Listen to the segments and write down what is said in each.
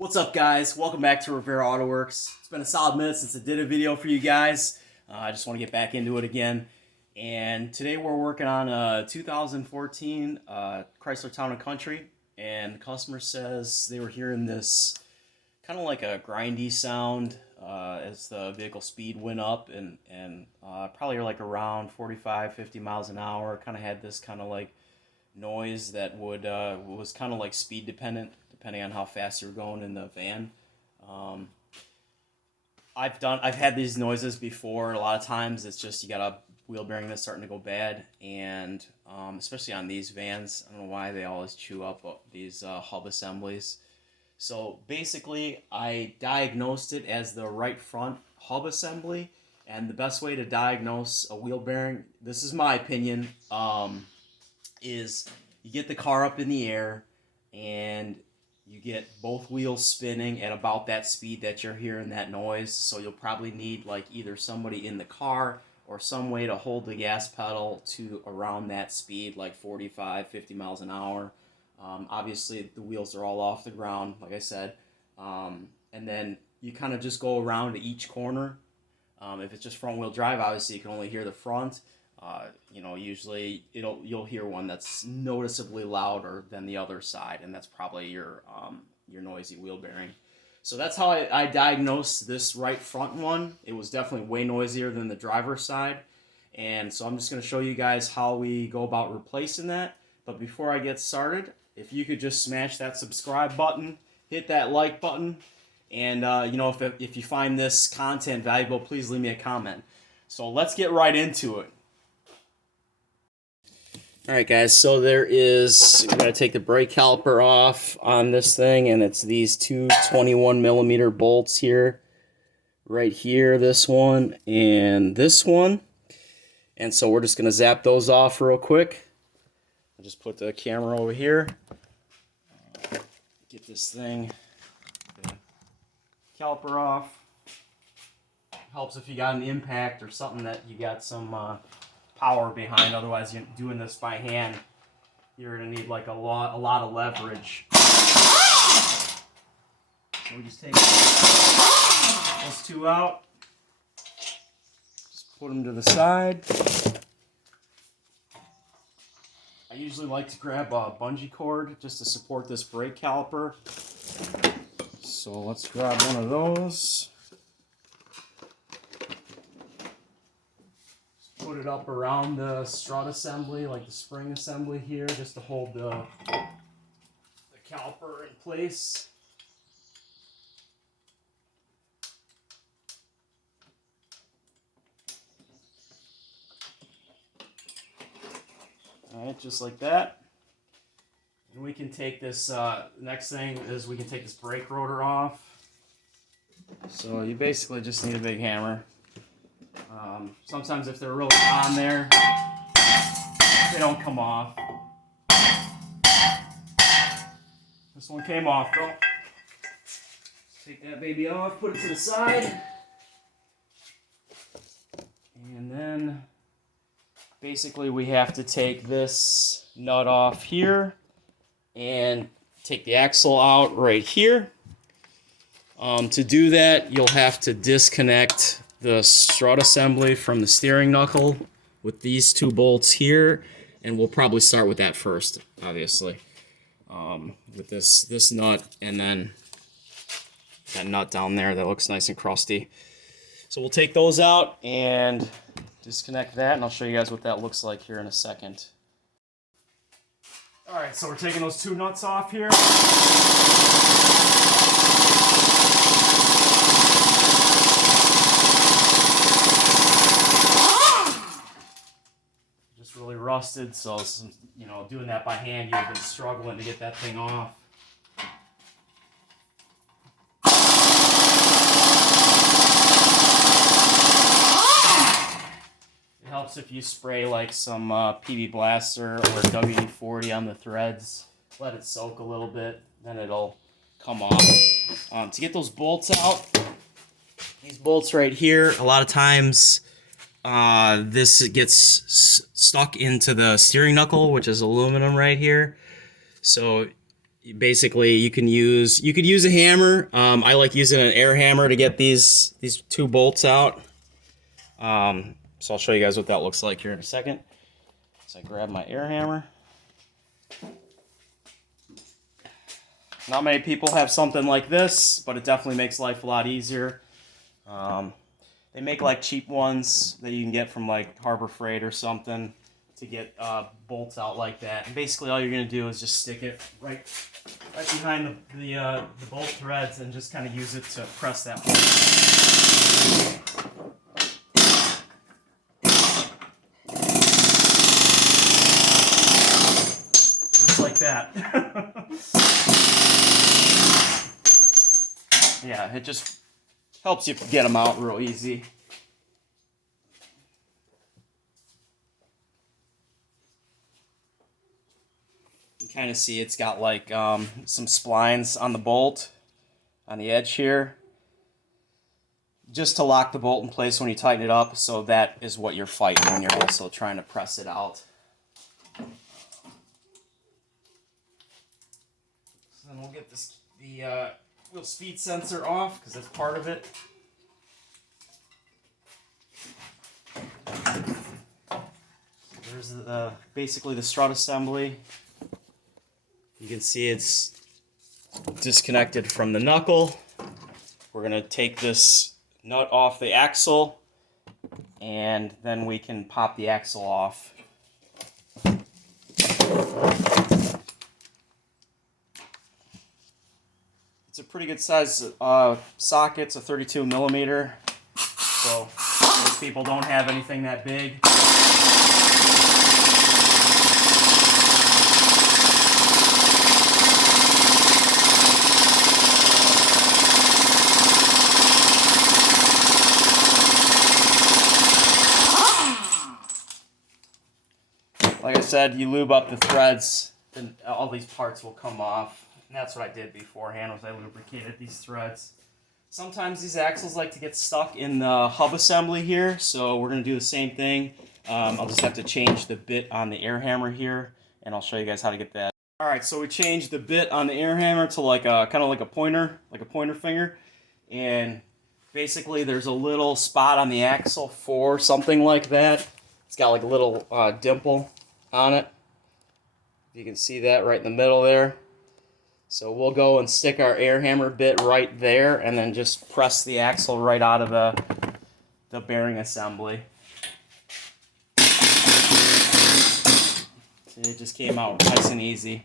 What's up, guys? Welcome back to Rivera Auto Works. It's been a solid minute since I did a video for you guys. I just want to get back into it again. And today we're working on a 2014 Chrysler Town & Country. And the customer says they were hearing this kind of like a grindy sound as the vehicle speed went up. And probably like around 45, 50 miles an hour. Kind of had this kind of like noise that was kind of like speed dependent, depending on how fast you're going in the van. I've had these noises before. A lot of times it's just you got a wheel bearing that's starting to go bad, and especially on these vans, I don't know why they always chew up these hub assemblies. So basically, I diagnosed it as the right front hub assembly, and the best way to diagnose a wheel bearing, this is my opinion, is you get the car up in the air and you get both wheels spinning at about that speed that you're hearing that noise. So you'll probably need like either somebody in the car or some way to hold the gas pedal to around that speed, like 45, 50 miles an hour. Obviously the wheels are all off the ground, like I said. And then you kind of just go around to each corner. If it's just front wheel drive, obviously you can only hear the front. Usually you'll hear one that's noticeably louder than the other side, and that's probably your noisy wheel bearing. So that's how I diagnosed this right front one. It was definitely way noisier than the driver's side, and so I'm just going to show you guys how we go about replacing that. But before I get started, if you could just smash that subscribe button, hit that like button, and if you find this content valuable, please leave me a comment. So let's get right into it. Alright guys, so we're going to take the brake caliper off on this thing, and it's these two 21mm bolts here, right here, this one, and this one. And so we're just going to zap those off real quick. I'll just put the camera over here, get this thing, the caliper off. Helps if you got an impact or something that you got some power behind. Otherwise, you're doing this by hand, you're gonna need like a lot of leverage. So we just take those two out, just put them to the side. I usually like to grab a bungee cord just to support this brake caliper. So let's grab one of those. Put it up around the strut assembly, like the spring assembly here, just to hold the caliper in place. Alright, just like that. And we can take this, next thing is we can take this brake rotor off. So you basically just need a big hammer. Sometimes if they're really on there, they don't come off. This one came off though. Take that baby off, put it to the side. And then basically we have to take this nut off here and take the axle out right here. To do that, you'll have to disconnect the strut assembly from the steering knuckle with these two bolts here, and we'll probably start with that first, obviously, with this nut, and then that nut down there that looks nice and crusty. So we'll take those out and disconnect that, and I'll show you guys what that looks like here in a second. Alright, so we're taking those two nuts off here. Really rusted, so doing that by hand, you've been struggling to get that thing off. It helps if you spray like some PB Blaster or WD-40 on the threads. Let it soak a little bit, then it'll come off. To get those bolts out, these bolts right here, a lot of times this gets stuck into the steering knuckle, which is aluminum right here. So basically you could use a hammer. I like using an air hammer to get these two bolts out. So I'll show you guys what that looks like here in a second. So I grab my air hammer. Not many people have something like this, but it definitely makes life a lot easier. They make like cheap ones that you can get from like Harbor Freight or something to get bolts out like that. And basically all you're gonna do is just stick it right behind the bolt threads and just kind of use it to press that bolt. Just like that. Yeah, it just helps you get them out real easy. You can kind of see it's got like some splines on the bolt on the edge here, just to lock the bolt in place when you tighten it up. So that is what you're fighting when you're also trying to press it out. So then we'll get the wheel speed sensor off because that's part of it. There's basically the strut assembly. You can see it's disconnected from the knuckle. We're going to take this nut off the axle, and then we can pop the axle off. It's a pretty good size socket. It's a 32 millimeter. So most people don't have anything that big. Like I said, you lube up the threads, and all these parts will come off. And that's what I did beforehand, was I lubricated these threads. Sometimes these axles like to get stuck in the hub assembly here, so we're going to do the same thing. I'll just have to change the bit on the air hammer here, and I'll show you guys how to get that. Alright, so we changed the bit on the air hammer to like a kind of like a pointer finger. And basically there's a little spot on the axle for something like that. It's got like a little dimple on it. You can see that right in the middle there. So we'll go and stick our air hammer bit right there and then just press the axle right out of the bearing assembly. See, it just came out nice and easy.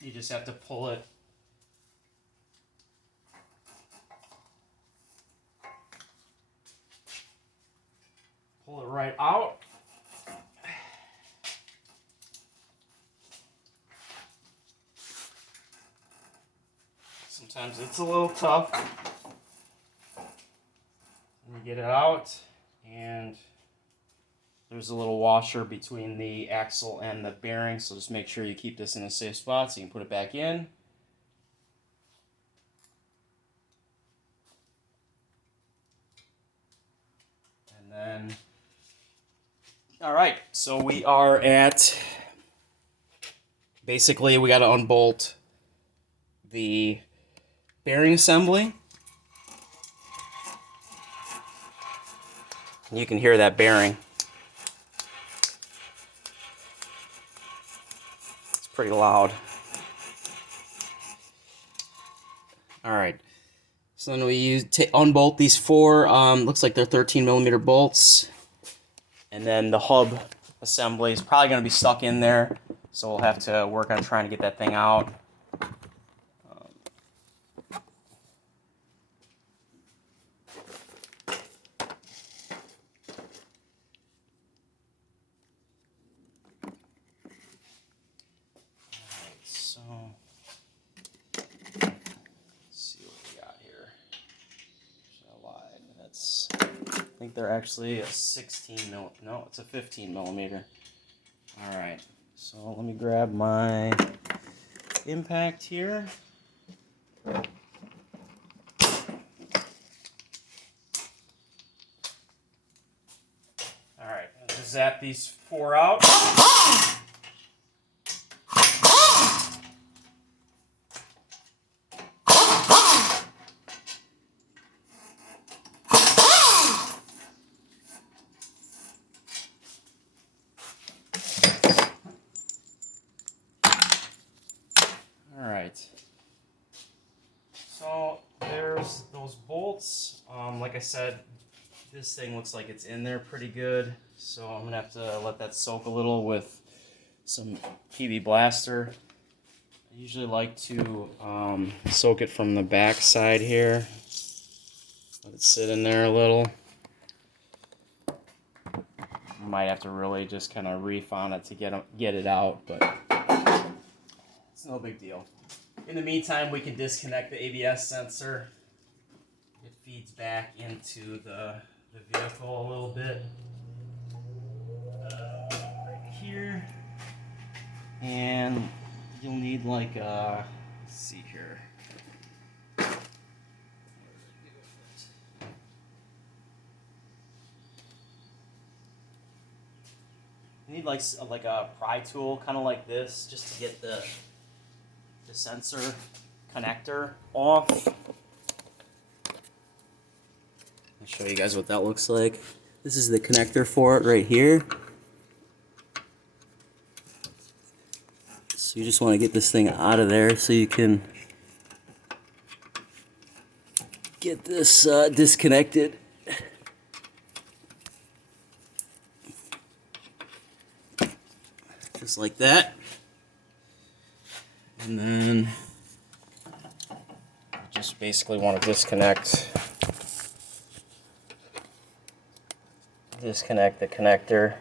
You just have to pull it right out. Sometimes it's a little tough. You get it out, and there's a little washer between the axle and the bearing, so just make sure you keep this in a safe spot so you can put it back in. And then, alright, so we are at, basically we got to unbolt the bearing assembly. You can hear that bearing. It's pretty loud. Alright, so then we unbolt these four, looks like they're 13 millimeter bolts. And then the hub assembly is probably going to be stuck in there, so we'll have to work on trying to get that thing out. So, let's see what we got here. That's, I think they're actually a 16 mil, no, it's a 15 millimeter. Alright, so let me grab my impact here. zap these 4 out. Alright. So there's those bolts. Like I said, this thing looks like it's in there pretty good. So I'm gonna have to let that soak a little with some PB Blaster. I usually like to soak it from the back side here. Let it sit in there a little. You might have to really just kind of reef on it to get it out, but it's no big deal. In the meantime, we can disconnect the ABS sensor. It feeds back into the vehicle a little bit. Right here. And you'll need like a, let's see here. You need like a pry tool, kind of like this, just to get the sensor connector off. I'll show you guys what that looks like. This is the connector for it right here. So you just want to get this thing out of there so you can get this disconnected. Just like that. And then you just basically want to disconnect the connector.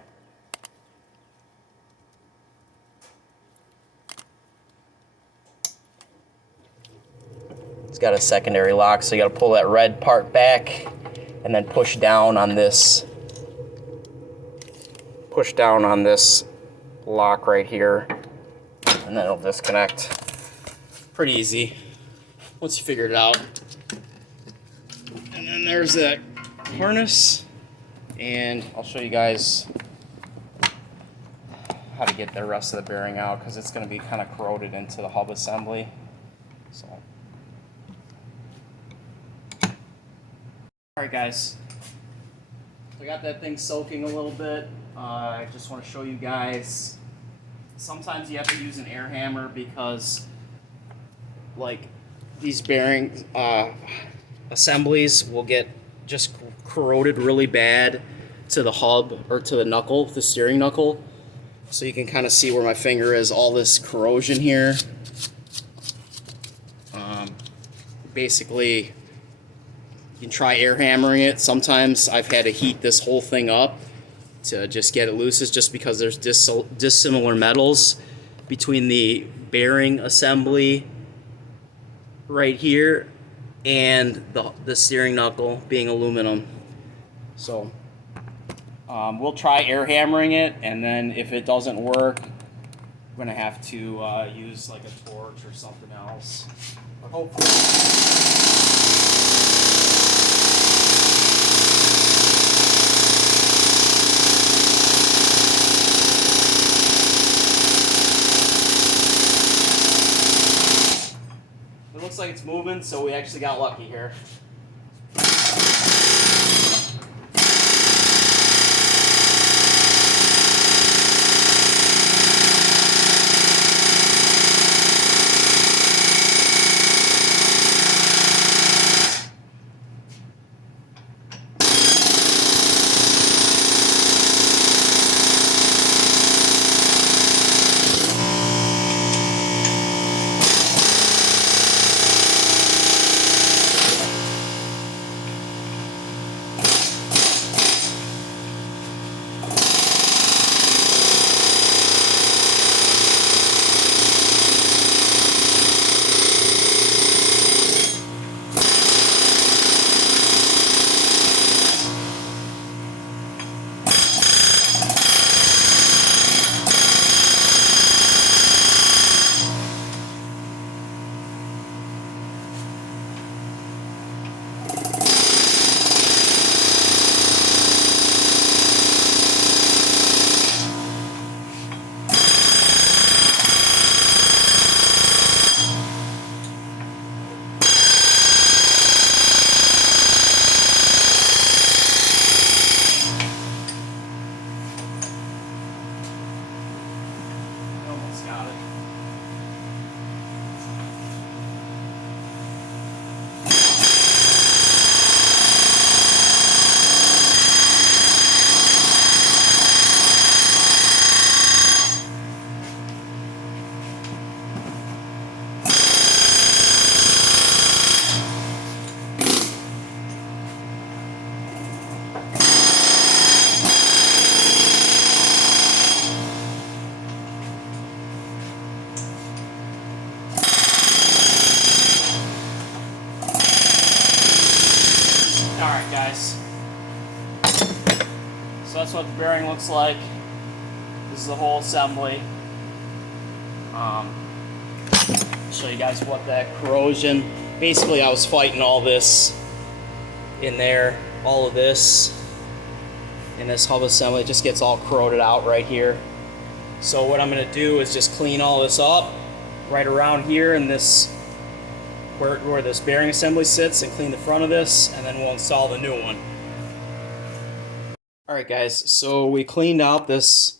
It's got a secondary lock, so you got to pull that red part back and then push down on this lock right here, and then it'll disconnect. Pretty easy once you figure it out. And then there's that harness, and I'll show you guys how to get the rest of the bearing out, because it's going to be kind of corroded into the hub assembly. So, alright guys, so I got that thing soaking a little bit. I just want to show you guys, sometimes you have to use an air hammer because like these bearing assemblies will get just corroded really bad to the hub or to the knuckle, the steering knuckle. So you can kind of see where my finger is, all this corrosion here. Basically, you can try air hammering it. Sometimes I've had to heat this whole thing up to just get it loose, just because there's dissimilar metals between the bearing assembly right here and the steering knuckle being aluminum. So we'll try air hammering it, and then if it doesn't work, we're gonna have to use like a torch or something else. But hopefully. It looks like it's moving, so we actually got lucky here. bearing looks like. This is the whole assembly. Show you guys what that corrosion. Basically, I was fighting all this in there, all of this in this hub assembly. It just gets all corroded out right here. So what I'm going to do is just clean all this up right around here in this where this bearing assembly sits, and clean the front of this, and then we'll install the new one. Alright guys, so we cleaned out this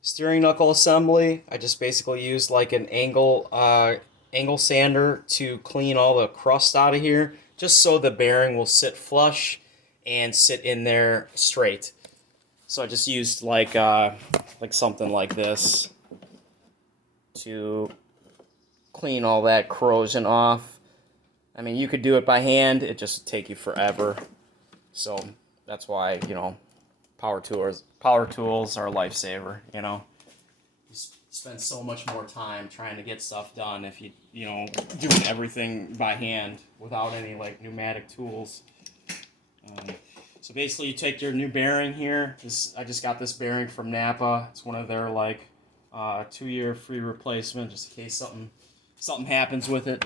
steering knuckle assembly. I just basically used like an angle sander to clean all the crust out of here, just so the bearing will sit flush and sit in there straight. So I just used like something like this to clean all that corrosion off. I mean, you could do it by hand, it just would take you forever. So that's why, you know, power tools are a lifesaver, you know. You spend so much more time trying to get stuff done if you know, doing everything by hand without any like pneumatic tools. So basically, you take your new bearing here. I just got this bearing from Napa. It's one of their like 2-year free replacement, just in case something happens with it.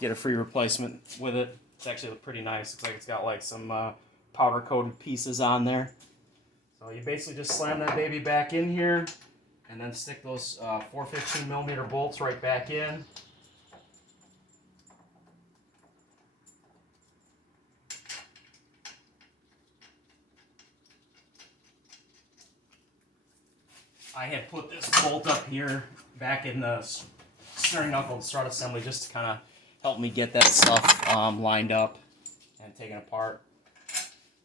Get a free replacement with it. It's actually pretty nice. Looks like it's got like some powder coated pieces on there. So you basically just slam that baby back in here, and then stick those 415mm bolts right back in. I had put this bolt up here back in the steering knuckle and strut assembly just to kind of help me get that stuff lined up and taken apart.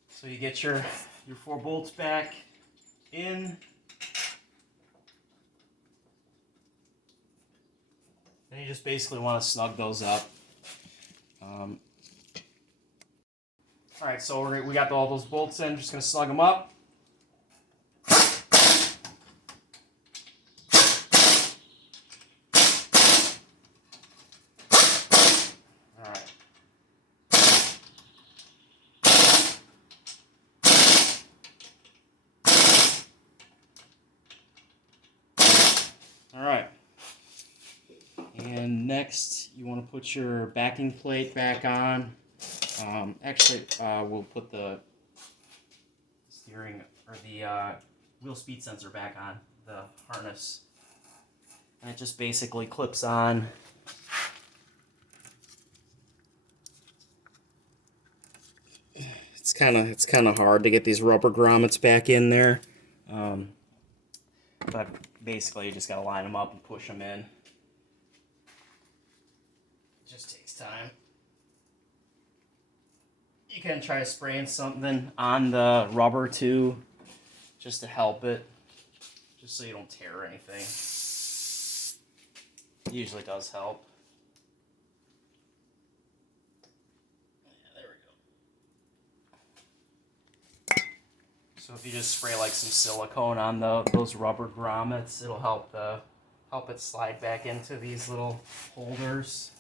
So you get your 4 bolts back in. Then you just basically want to snug those up. Alright, so we got all those bolts in. Just going to snug them up. Alright, and next you want to put your backing plate back on. We'll put the steering or the wheel speed sensor back on the harness, and it just basically clips on. It's kind of hard to get these rubber grommets back in there. But basically, you just gotta line them up and push them in. It just takes time. You can try spraying something on the rubber too, just to help it, just so you don't tear anything. It usually does help. Yeah, there we go. So if you just spray like some silicone on those rubber grommets, it'll help it slide back into these little holders.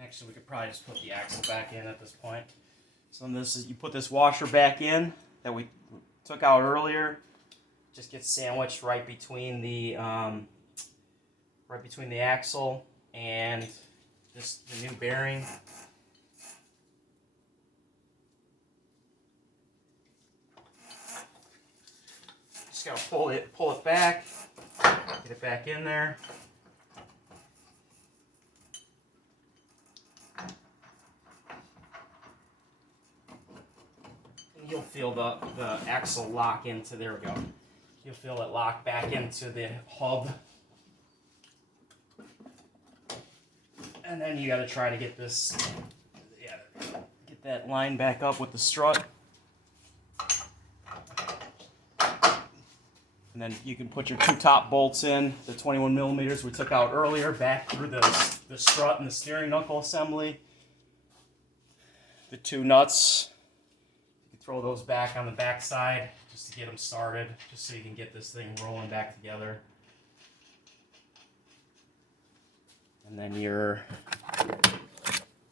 Actually, we could probably just put the axle back in at this point. So you put this washer back in that we took out earlier. Just gets sandwiched right between the axle and the new bearing. Just gotta pull it back, get it back in there. You'll feel the axle lock into, there we go. You'll feel it lock back into the hub. And then you gotta try to get this, get that line back up with the strut. And then you can put your 2 top bolts in, the 21mm we took out earlier, back through the strut and the steering knuckle assembly. The 2 nuts. throw those back on the back side just to get them started, just so you can get this thing rolling back together. And then your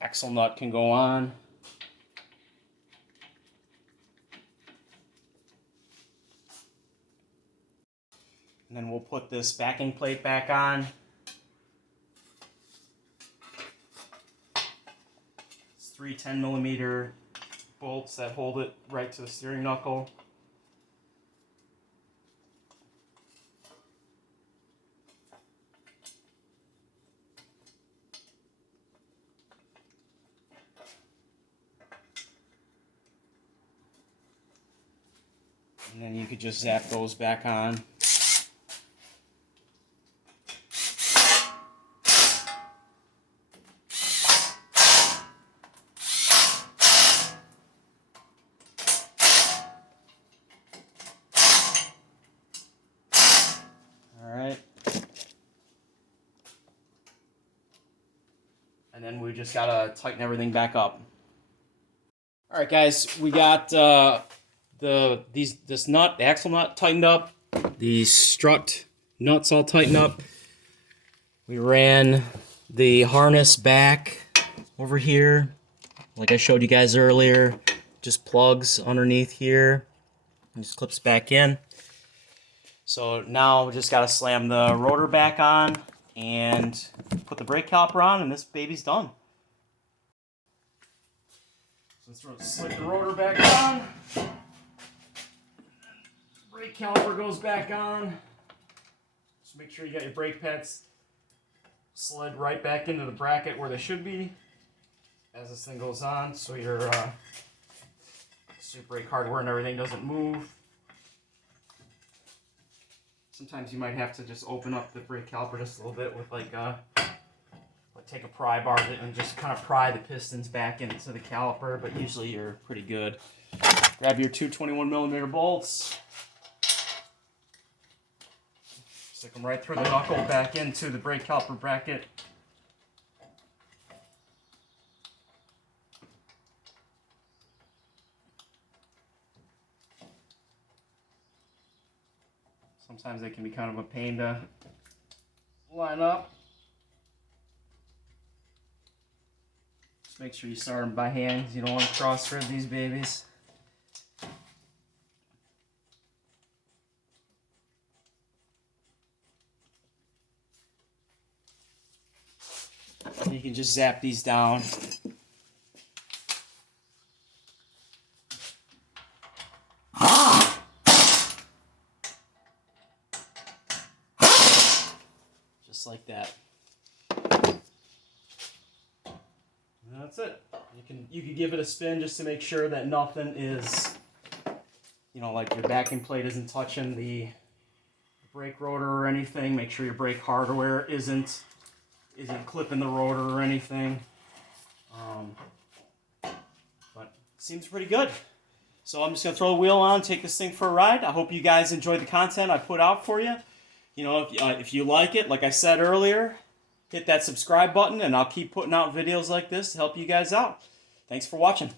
axle nut can go on. And then we'll put this backing plate back on. It's 3 10mm bolts that hold it right to the steering knuckle. And then you could just zap those back on. Alright. And then we just gotta tighten everything back up. Alright guys, we got this nut, the axle nut tightened up, the strut nuts all tightened up. We ran the harness back over here, like I showed you guys earlier. Just plugs underneath here and just clips back in. So now we just gotta slam the rotor back on and put the brake caliper on, and this baby's done. So let's slip the rotor back on. Brake caliper goes back on. Just make sure you got your brake pads slid right back into the bracket where they should be as this thing goes on, so your brake hardware and everything doesn't move. Sometimes you might have to just open up the brake caliper just a little bit with like take a pry bar and just kind of pry the pistons back into the caliper, but usually you're pretty good. Grab your two 21mm bolts. Stick them right through the knuckle back into the brake caliper bracket. Sometimes they can be kind of a pain to line up. Just make sure you start them by hand because you don't want to cross thread these babies. You can just zap these down. Just like that. And that's it. You can give it a spin just to make sure that nothing is, like your backing plate isn't touching the brake rotor or anything. Make sure your brake hardware isn't clipping the rotor or anything. But it seems pretty good. So I'm just going to throw the wheel on, take this thing for a ride. I hope you guys enjoyed the content I put out for you. If you like it, like I said earlier, hit that subscribe button and I'll keep putting out videos like this to help you guys out. Thanks for watching.